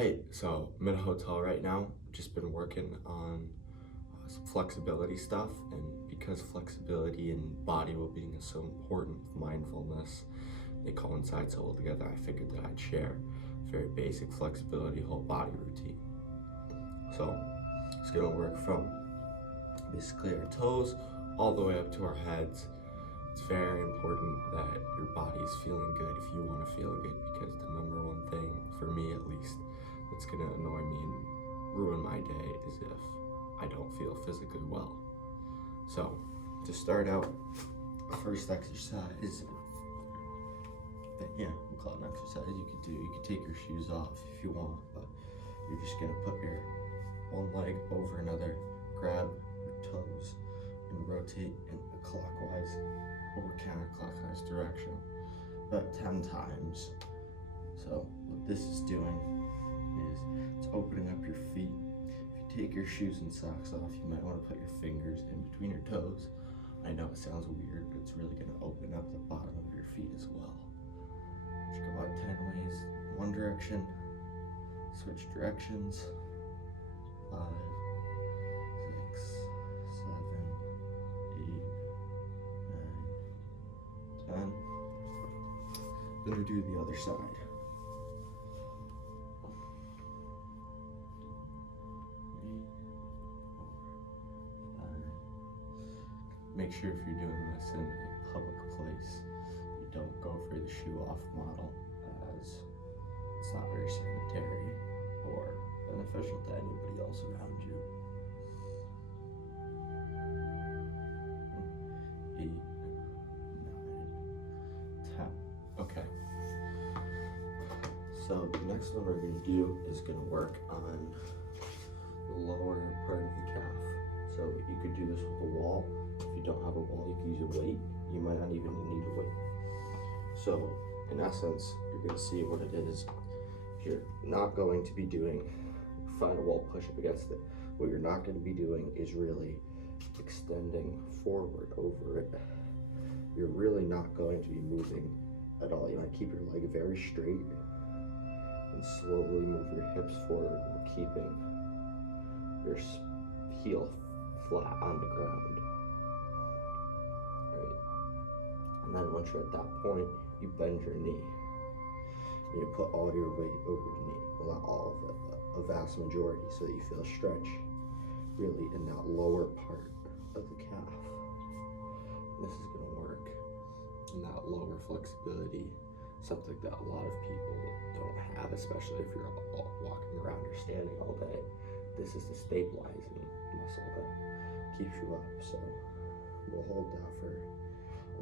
Right, so I'm in a hotel right now. Just been working on some flexibility stuff, and because flexibility and body well-being is so important with mindfulness, they coincide so well together. I figured that I'd share a very basic flexibility whole body routine. So it's gonna work from basically our toes all the way up to our heads. It's very important that your body is feeling good if you want to feel good, because the number one thing, for me at least, that's going to annoy me and ruin my day is if I don't feel physically well. So, to start out, first exercise, we'll call it an exercise you could take your shoes off if you want, but you're just going to put your one leg over another, grab your toes, and rotate in a clockwise or counterclockwise direction about 10 times. So what this is doing is it's opening up your feet. If you take your shoes and socks off, you might want to put your fingers in between your toes. I know it sounds weird, but it's really going to open up the bottom of your feet as well. Just go about 10 ways, one direction, switch directions, 5, 6, 7, 8, 9, 10. Then we do the other side. Make sure if you're doing this in a public place, you don't go for the shoe off model, as it's not very sanitary or beneficial to anybody else around you. 8, 9, 10. Okay. So the next one we're going to do is going to work on the lower part of the calf. So you could do this with a wall. If you don't have a wall, you can use a weight. You might not even need a weight. So in essence, you're going to see what it is. You're not going to be doing, find a wall, push up against it. What you're not going to be doing is really extending forward over it. You're really not going to be moving at all. You want to keep your leg very straight and slowly move your hips forward while keeping your heel flat on the ground. Right? And then once you're at that point, you bend your knee. And you put all your weight over your knee. Well, not all of it, but a vast majority, so that you feel stretch really in that lower part of the calf. This is going to work in that lower flexibility, something that a lot of people don't have, especially if you're walking around or standing all day. This is the stabilizing muscle that keeps you up. So we'll hold that for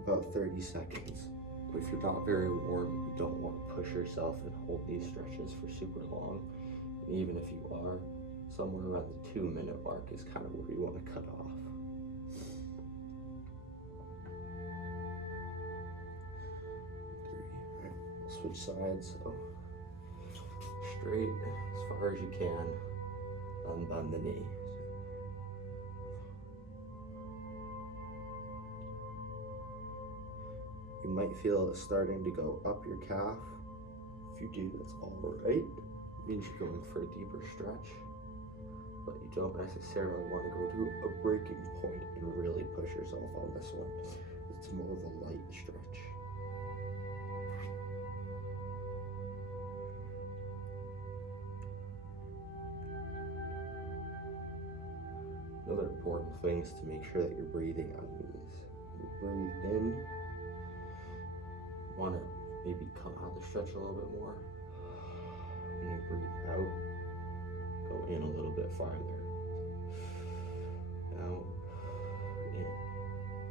about 30 seconds. If you're not very warm, you don't want to push yourself and hold these stretches for super long. And even if you are, somewhere around the 2-minute mark is kind of where you want to cut off. 3. Right. We'll switch sides. So straight as far as you can, then bend the knee. You might feel it starting to go up your calf. If you do, that's all right. It means you're going for a deeper stretch, but you don't necessarily want to go to a breaking point and really push yourself on this one. It's more of a light stretch. Another important thing is to make sure that you're breathing on these. You breathe in. Want to maybe come out the stretch a little bit more. When you breathe out, go in a little bit farther. Out, in.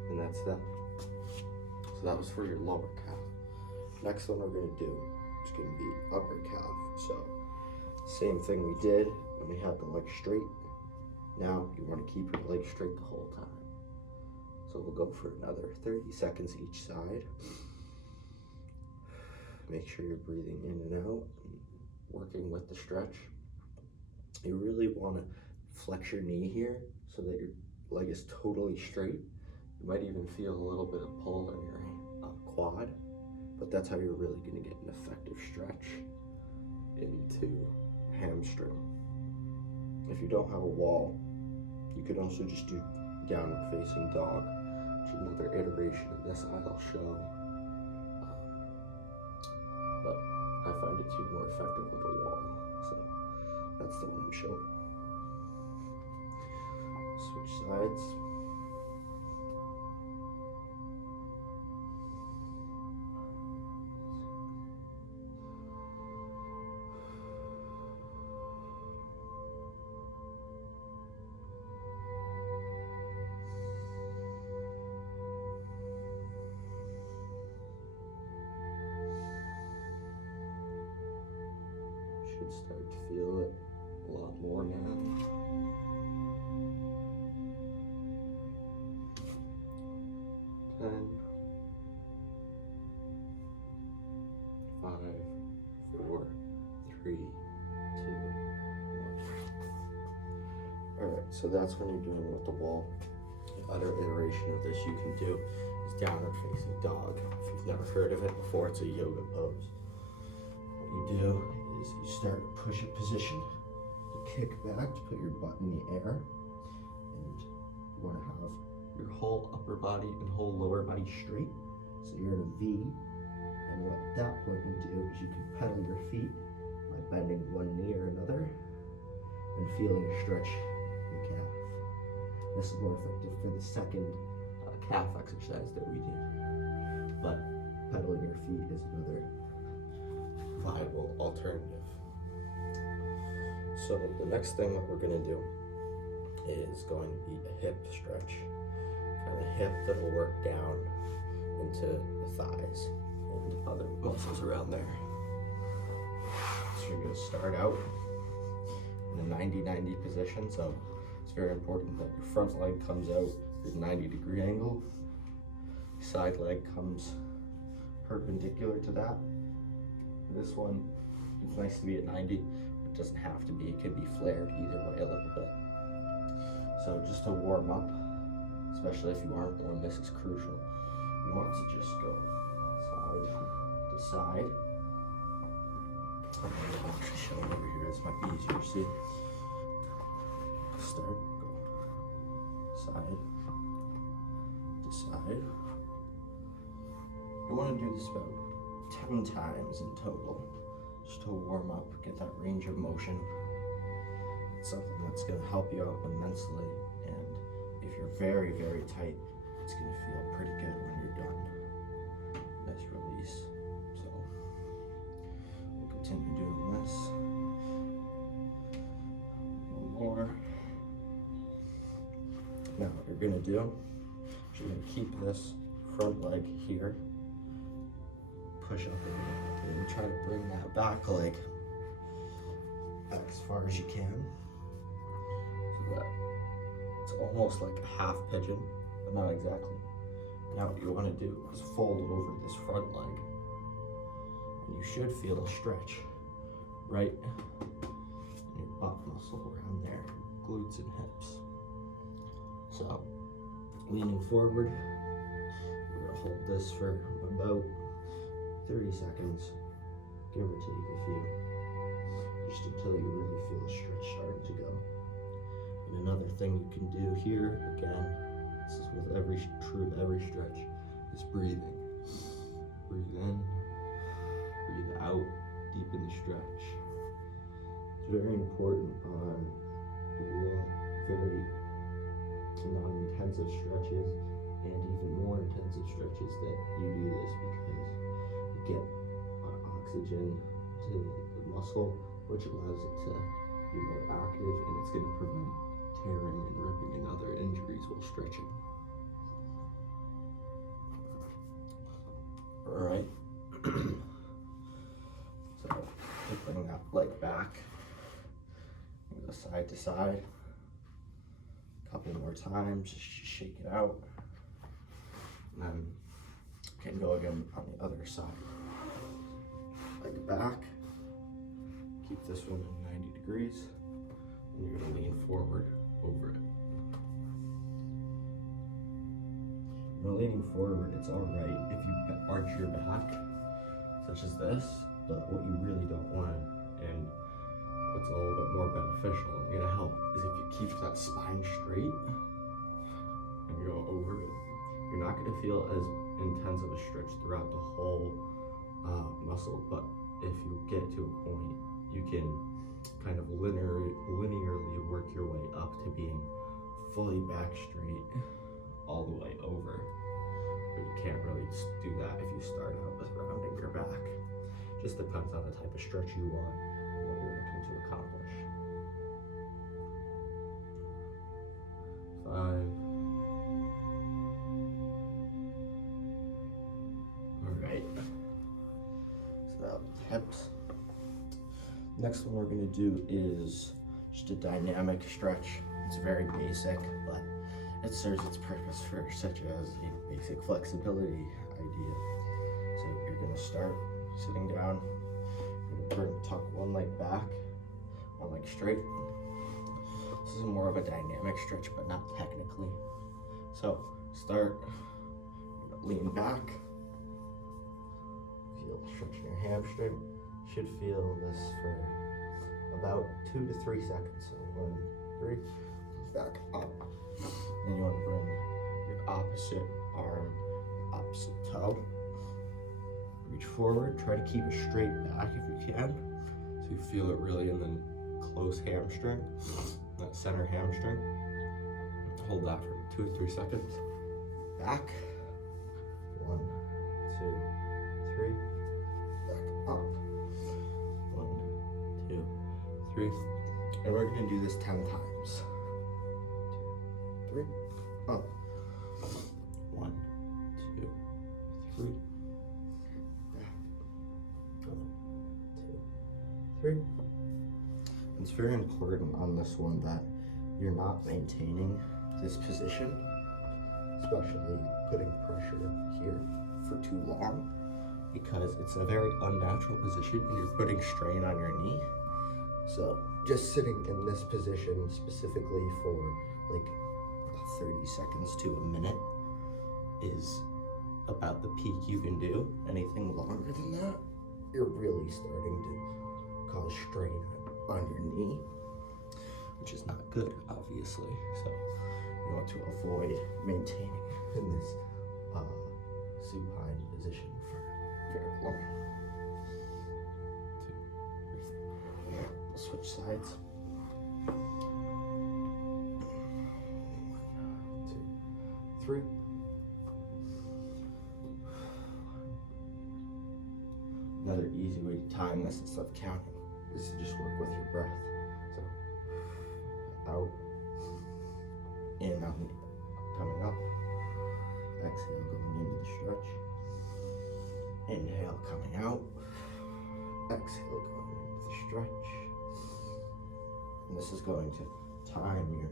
And that's that. So that was for your lower calf. Next one we're going to do is going to be upper calf. So same thing we did when we had the leg straight. Now you want to keep your leg straight the whole time. So we'll go for another 30 seconds each side. Make sure you're breathing in and out, and working with the stretch. You really want to flex your knee here so that your leg is totally straight. You might even feel a little bit of pull in your quad, but that's how you're really going to get an effective stretch into hamstring. If you don't have a wall, you could also just do downward facing dog, which is another iteration of this I'll show. But I find it to be more effective with a wall, so that's the one I'm showing. Switch sides. Should start to feel it a lot more now. 10, 5, 4, 3, 2, 1. Alright, so that's when you're doing with the wall. The other iteration of this you can do is downward facing dog. If you've never heard of it before, it's a yoga pose. What you do is you start a push-up position, you kick back to put your butt in the air, and you want to have your whole upper body and whole lower body straight. So you're in a V, and what at that point you do is you can pedal your feet by bending one knee or another and feeling a stretch in the calf. This is more effective for the second calf exercise that we did, but pedaling your feet is another viable alternative. So the next thing that we're going to do is going to be a hip stretch. Kind of hip that will work down into the thighs and other muscles around there. So you're going to start out in a 90-90 position. So it's very important that your front leg comes out at a 90-degree angle. Side leg comes perpendicular to that. This one, it's nice to be at 90, but it doesn't have to be. It can be flared either way a little bit. So just to warm up, especially if you aren't one, this is crucial. You want to just go side to side. I'll actually show it over here, this might be easier to see. Start, go side to side. You want to do this about 10 times in total, just to warm up, get that range of motion. It's something that's going to help you out immensely, and if you're very, very tight, it's going to feel pretty good when you're done. Nice release. So we'll continue doing this. One more. Now what you're going to do is you're going to keep this front leg here. Push up and try to bring that back leg back as far as you can, so that it's almost like a half pigeon, but not exactly. Now what you want to do is fold over this front leg, and you should feel a stretch right in your butt muscle around there, glutes and hips. So leaning forward, we're going to hold this for about 30 seconds, give or take a few, just until you really feel the stretch starting to go. And another thing you can do here, again, this is with every stretch, is breathing. Breathe in, breathe out, deepen the stretch. It's very important on very non-intensive stretches and even more intensive stretches that you do this, because get oxygen to the muscle, which allows it to be more active, and it's going to prevent tearing and ripping and other injuries while stretching. Alright, so bring that leg back, go side to side, a couple more times, just shake it out, and then you can go again on the other side. Leg back, keep this one at 90 degrees, and you're going to lean forward over it. When leaning forward, it's alright if you arch your back, such as this, but what you really don't want, and what's it's a little bit more beneficial and gonna help is if you keep that spine straight and go over it. You're not gonna feel as intense of a stretch throughout the whole muscle, but if you get to a point, you can kind of linearly work your way up to being fully back straight all the way over. But you can't really do that if you start out with rounding your back. Just depends on the type of stretch you want and what you're looking to accomplish. 5. All right. So hips. Next one we're going to do is just a dynamic stretch. It's very basic, but it serves its purpose for such as a basic flexibility idea. So you're going to start sitting down. You're going to tuck one leg back, one leg straight. This is more of a dynamic stretch, but not technically. So start, lean back. Feel stretching your hamstring. Should feel this for about 2 to 3 seconds. So 1, 3, back up. And you want to bring your opposite arm, opposite toe. Reach forward, try to keep a straight back if you can. So you feel it really in the close hamstring, that center hamstring. Hold that for 2 or 3 seconds. Back. 1, 2, 3. Back up. 1, 2, 3. And we're going to do this 10 times. 2, 3. Up. 1, 2, 3. Back. 1, 2, 3. It's very important on this one that you're not maintaining this position, especially putting pressure here for too long, because it's a very unnatural position and you're putting strain on your knee. So just sitting in this position specifically for like 30 seconds to a minute is about the peak you can do. Anything longer than that, you're really starting to cause strain on your knee, which is not good, obviously. So you want to avoid maintaining in this supine position for very long. 2, 3. We'll switch sides. 1, 2, 3. Another easy way to time this instead of counting is to just work with your breath. So out, in, out, coming up. Exhale, going into the stretch. Inhale, coming out. Exhale, going into the stretch. And this is going to time your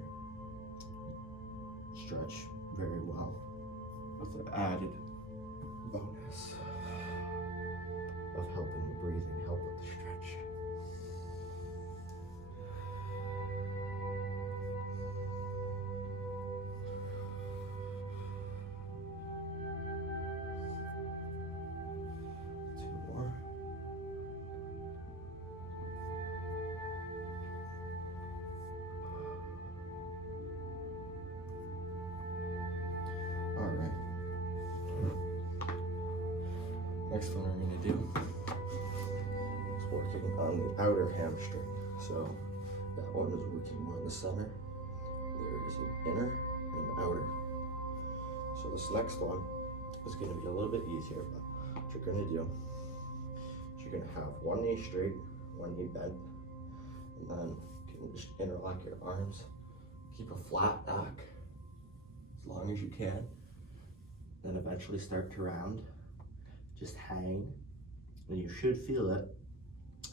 stretch very well with an added bonus of helping the breathing help with the stretch. Next one we're going to do is working on the outer hamstring. So that one is working more in the center. There is an inner and outer. So this next one is going to be a little bit easier, but what you're going to do is you're going to have one knee straight, one knee bent, and then you can just interlock your arms. Keep a flat back as long as you can. Then eventually start to round. Just hang, and you should feel it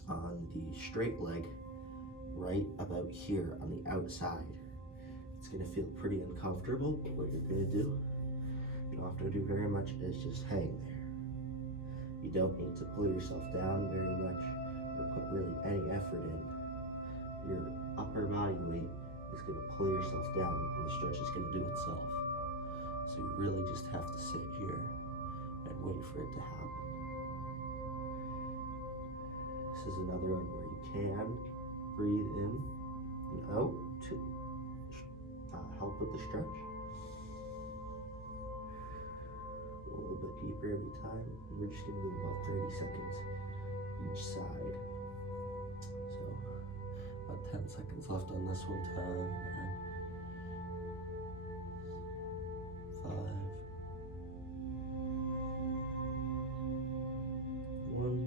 on the straight leg right about here on the outside. It's going to feel pretty uncomfortable, but what you're going to do, you don't have to do very much, is just hang there. You don't need to pull yourself down very much or put really any effort in. Your upper body weight is going to pull yourself down and the stretch is going to do itself. So you really just have to sit here and wait for it to happen. This is another one where you can breathe in and out to help with the stretch. A little bit deeper every time. We're just going to do about 30 seconds each side. So about 10 seconds left on this one. 10, 9, 5, 1.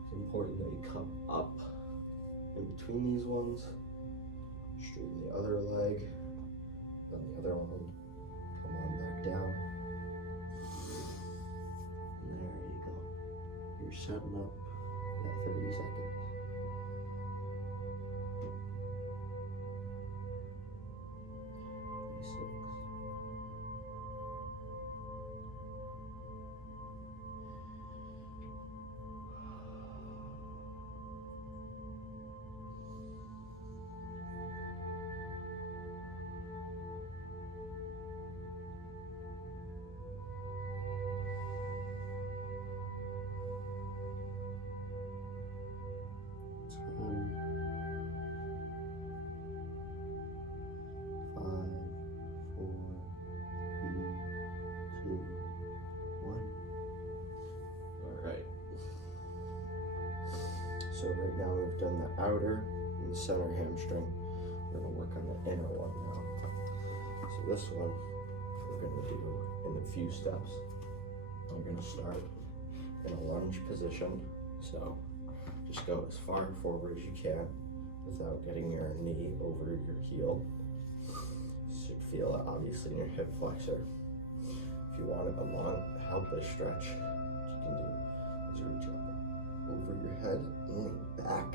It's important that you come up in between these ones. Straighten the other leg, then the other one. Come on back down. And there you go. You're setting up that 30 seconds. 26. So right now we've done the outer and the center hamstring. We're gonna work on the inner one now. So this one we're gonna do in a few steps. I'm gonna start in a lunge position. So just go as far forward as you can without getting your knee over your heel. You should feel it obviously in your hip flexor. If you want it along, help this stretch, what you can do is reach up over your head and lean back,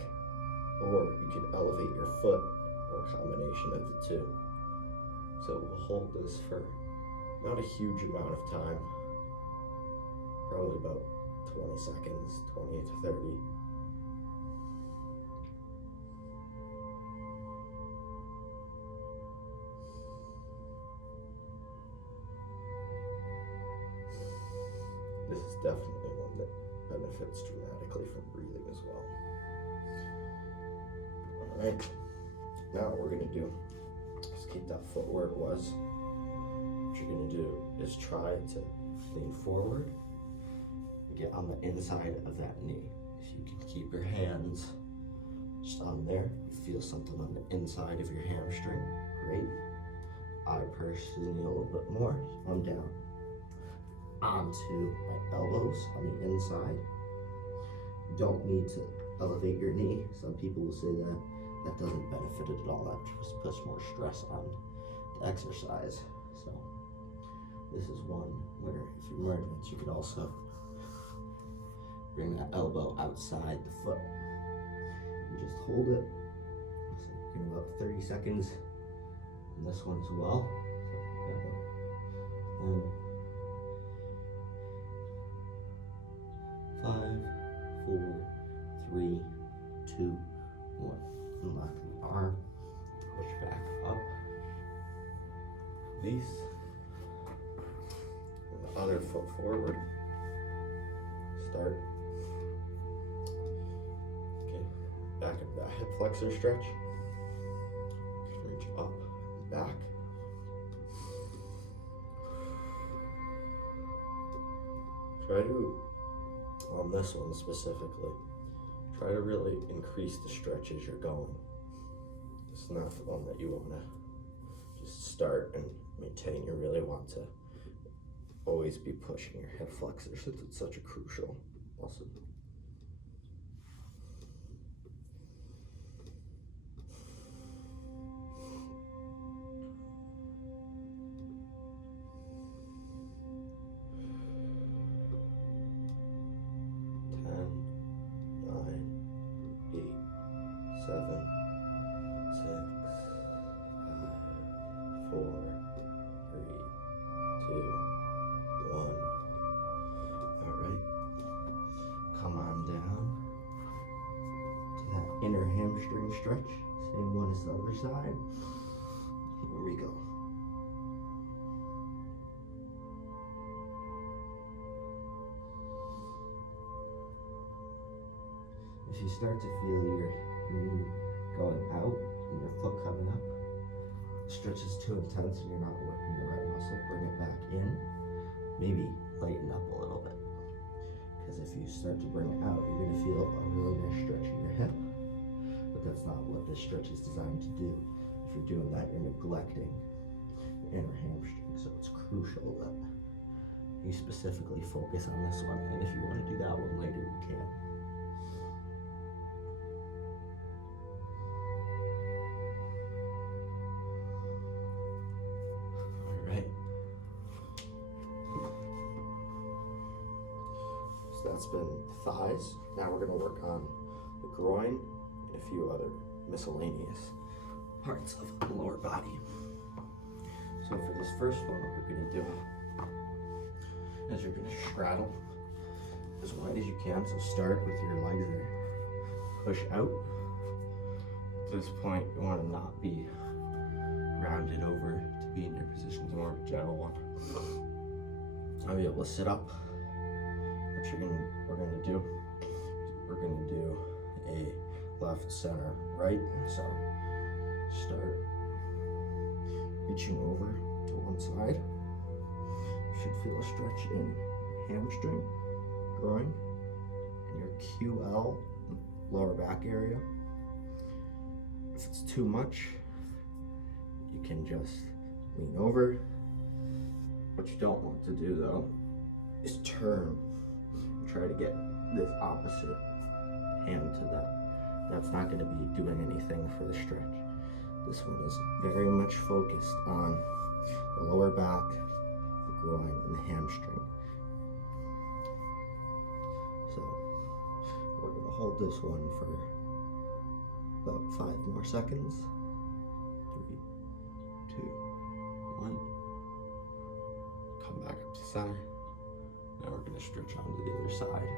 or you can elevate your foot, or a combination of the two. So we'll hold this for not a huge amount of time, probably about 20 seconds, 20 to 30. This is definitely one that benefits dramatically from breathing as well. All right, now what we're gonna do is keep that foot where it was. What you're gonna do is try to lean forward and get on the inside of that knee. If you can keep your hands just on there, you feel something on the inside of your hamstring, great. I personally need a little bit more, so I'm down onto my elbows on the inside. You don't need to elevate your knee. Some people will say that doesn't benefit it at all. That just puts more stress on the exercise. So this is one where if you're emergent, you could also bring that elbow outside the foot. You just hold it. So in about 30 seconds on this one as well. So, and 5, 4, 3, 2, 1. Unlock the arm, push back up, release, and the other foot forward. Start. Okay, back into that hip flexor stretch. Reach up and back. Try to, on this one specifically, try to really increase the stretch as you're going. It's not the one that you want to just start and maintain. You really want to always be pushing your hip flexor since it's such a crucial muscle. Inner hamstring stretch, same one as the other side. Here we go. If you start to feel your knee stretch is too intense and you're not working the right muscle, bring it back in. Maybe lighten up a little bit. Because if you start to bring it out, you're going to feel a really nice stretch in your hip. But that's not what this stretch is designed to do. If you're doing that, you're neglecting the inner hamstring. So it's crucial that you specifically focus on this one. And if you want to do that one later, you can. That's been thighs. Now we're going to work on the groin and a few other miscellaneous parts of the lower body. So for this first one, what we're going to do is you're going to straddle as wide as you can. So start with your legs there. Push out. At this point, you want to not be rounded over to be in your position. It's more of a gentle one. I'll be able to sit up. We're gonna do a left, center, right. So start reaching over to one side. You should feel a stretch in hamstring, groin, and your QL, lower back area. If it's too much, you can just lean over. What you don't want to do though is turn. Try to get this opposite hand to that. That's not going to be doing anything for the stretch. This one is very much focused on the lower back, the groin, and the hamstring. So we're going to hold this one for about 5 more seconds. 3, 2, 1. Come back up to center. Now we're going to stretch onto the other side.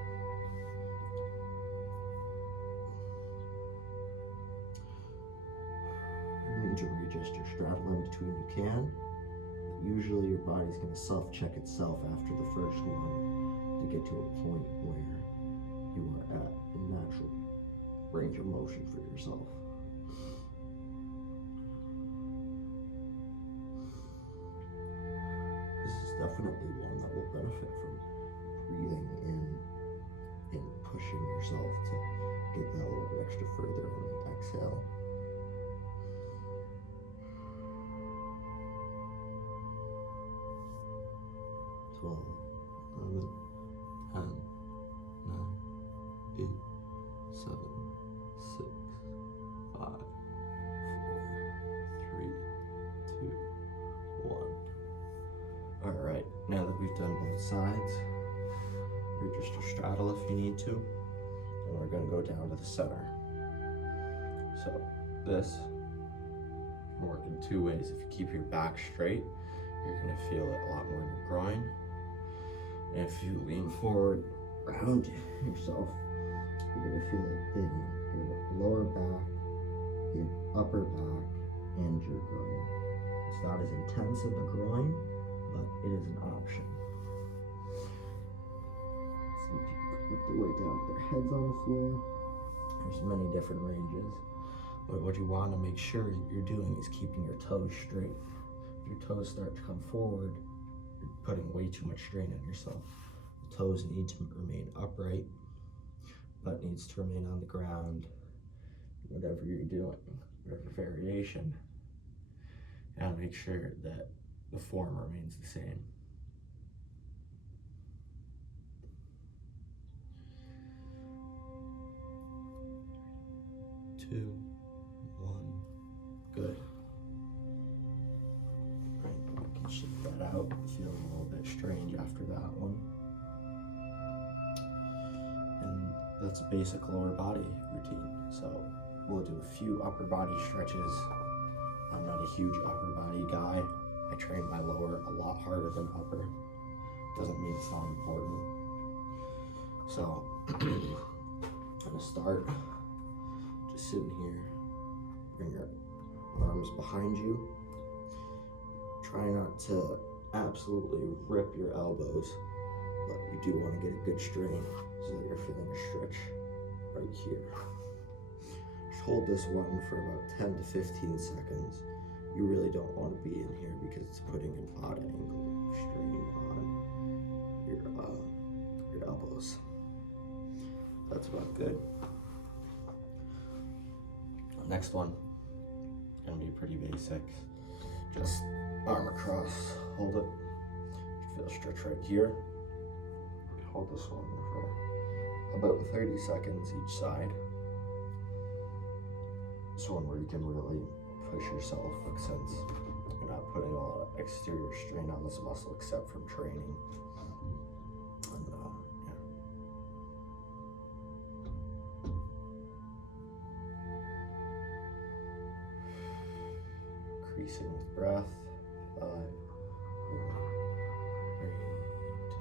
If you need to readjust your straddle in between, you can. Usually your body's going to self-check itself after the first one to get to a point where you are at a natural range of motion for yourself. This is definitely one that will benefit from breathing in and pushing yourself to get that a little bit extra further on the exhale. Twelve, 11, 10, 9, 8, 7, 6, 5, 4, 3, 2, 1. All right, now that we've done both sides, readjust your straddle if you need to, and we're going to go down to the center. So this can work in 2 ways. If you keep your back straight, you're going to feel it a lot more in your groin. And if you lean forward, round yourself, you're going to feel it in your lower back, your upper back, and your groin. It's not as intense in the groin, but it is an option. See if you can work their way down with their heads on the floor. There's many different ranges, but what you want to make sure you're doing is keeping your toes straight. If your toes start to come forward, you're putting way too much strain on yourself. The toes need to remain upright, butt needs to remain on the ground. Whatever you're doing, whatever variation, and make sure that the form remains the same. Two, 1, good. Right, we can shift that out. Feeling a little bit strange after that one. And that's a basic lower body routine. So we'll do a few upper body stretches. I'm not a huge upper body guy. I train my lower a lot harder than upper. Doesn't mean it's not important. So I'm gonna start just sitting here. Bring your arms behind you. Try not to absolutely rip your elbows, but you do want to get a good strain so that you're feeling a stretch right here. Just hold this one for about 10 to 15 seconds. you really don't want to be in here because it's putting an odd angle of strain on your elbows. That's about good. Next one, gonna be pretty basic. Just arm across, hold it. Feel stretch right here. Hold this one for about 30 seconds each side. This one where you can really push yourself, since you're not putting a lot of exterior strain on this muscle except from training. And yeah. Increasing with breath. 5, 4, 3, 2,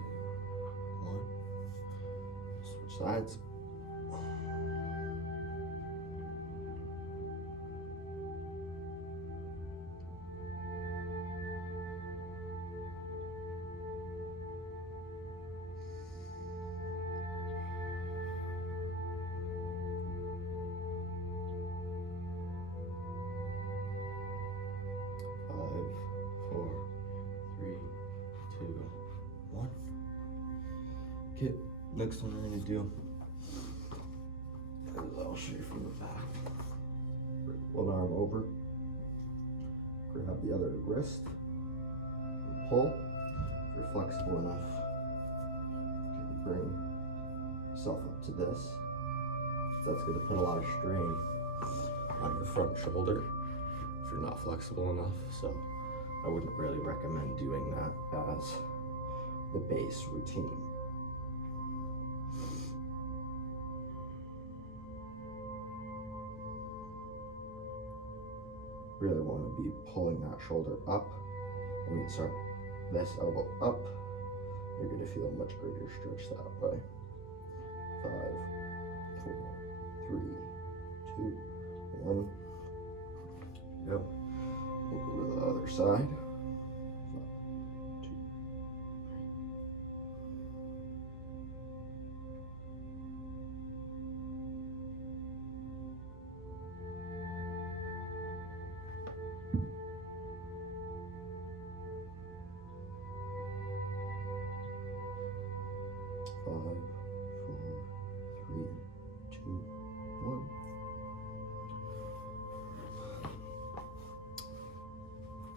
1. Switch sides. 5, 4, 3, 2, 1. Okay, next one we're gonna do is I'll show you from the back. One arm over, grab the other wrist, and pull. If you're flexible enough, you can bring yourself up to this. That's gonna put a lot of strain on your front shoulder if you're not flexible enough. So I wouldn't really recommend doing that as the base routine. Really want to be pulling that shoulder up. This elbow up. You're going to feel a much greater stretch that way. 5, 4, 3, 2, 1. Yep. We'll go to the other side. 5, 2, 5, 4, 3, 2, 1.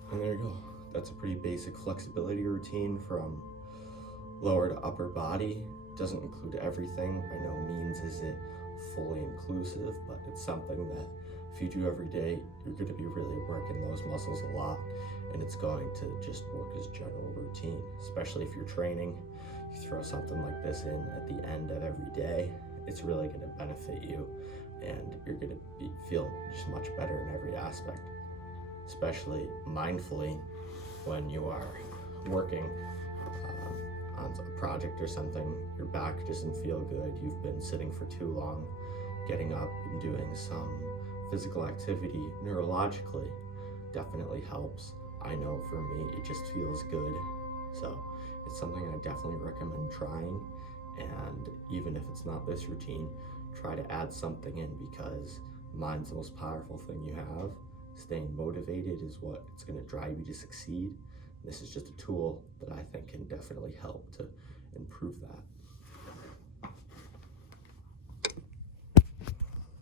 And there you go. That's a pretty basic flexibility routine from lower to upper body. Doesn't include everything. By no means is it fully inclusive, but it's something that if you do every day, you're going to be really working those muscles a lot, and it's going to just work as general routine. Especially if you're training, you throw something like this in at the end of every day, it's really going to benefit you, and you're going to feel just much better in every aspect. Especially mindfully when you are working on a project or something, your back doesn't feel good, you've been sitting for too long, getting up and doing some physical activity neurologically definitely helps. I know for me, it just feels good. So it's something I definitely recommend trying. And even if it's not this routine, try to add something in, because mind's the most powerful thing you have. Staying motivated is what it's going to drive you to succeed. This is just a tool that I think can definitely help to improve that.